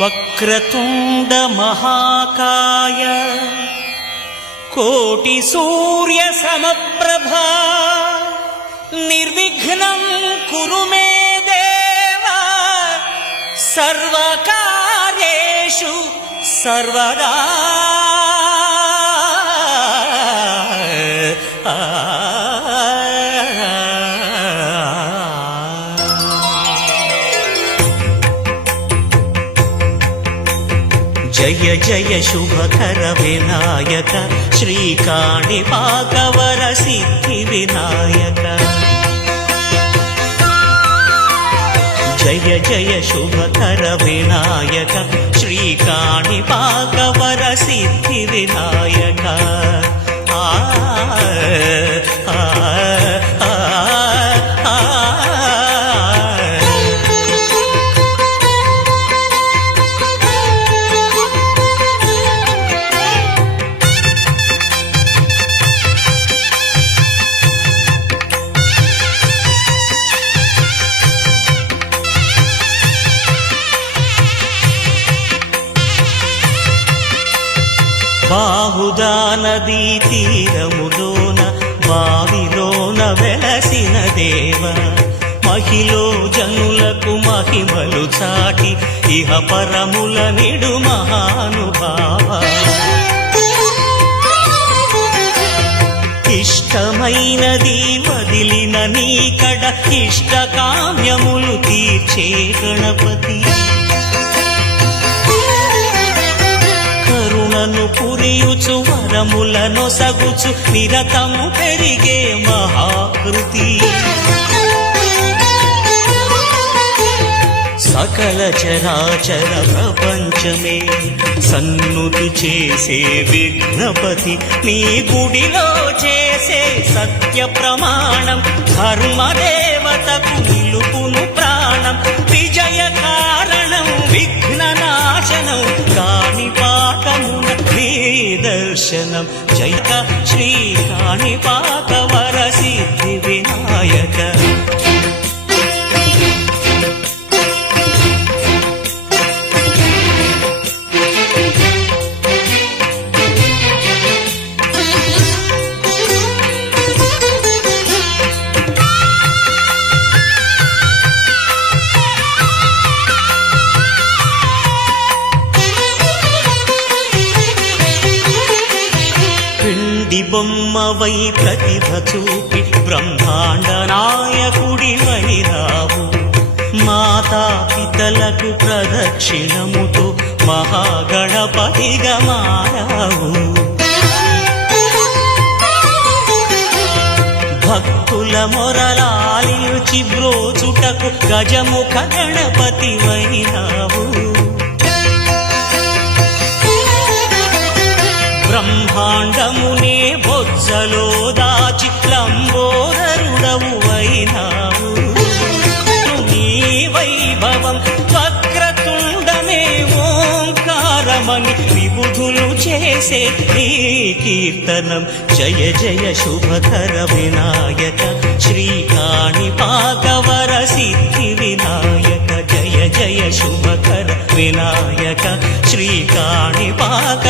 వక్రతుండ మహాకాయ కోటి సూర్య సమప్రభా నిర్విఘ్నం కురు మే దేవ సర్వకార్యేషు సర్వదా. జయ జయ శుభకర వినాయక శ్రీకాణిపాకవర సిద్ధి వినాయక. జయ జయ శుభకర వినాయక శ్రీకాణిపాకవర సిద్ధి వినాయక. బాహుదా నదీ తీరములోన బావిలోన వెలసిన దేవ మహిలో జనులకు మహిమలు చాటి ఇహ పరముల నిడు మహానుభావ. ఇష్టమైనది వదిలిన నీకడ ఇష్ట కామ్యములు తీర్చే గణపతి. కరుణను పురియుచు వరములను సగుచు నిరతము పెరిగే మహాకృతి. సకల చరాచర ప్రపంచమే సన్నుతి చేసే విఘ్నపతి. నీ గుడిలో చేసే సత్య ప్రమాణం ధర్మదేవతకు నిలుపును ప్రాణం. విజయ కారణం విఘ్న నాశనం కాణిపాకమున నీ దర్శనం. జయ శ్రీ కాణిపాకవర సిద్ధి వినాయక. బొమ్మవై ప్రతిభ చూపి బ్రహ్మాండ నాయకుడివై రావు. మాతా పితలకు ప్రదక్షిణముతో మహాగణపతిగా మారావు. భక్తుల మొరలాలిచి బ్రోచుటకు గజముఖ గణపతివైనావు. బ్రహ్మాండమునే బొజ్జలో దాచి లంబోదరుడవు అయినావు. నీ వైభవం వక్రతుండమే ఓంకారమని విబుధులు చేసే నీ కీర్తనం. జయ జయ శుభకర వినాయక శ్రీకాణిపాకవర సిద్ధి వినాయక. జయ జయ శుభకర వినాయక శ్రీకాణిపాక.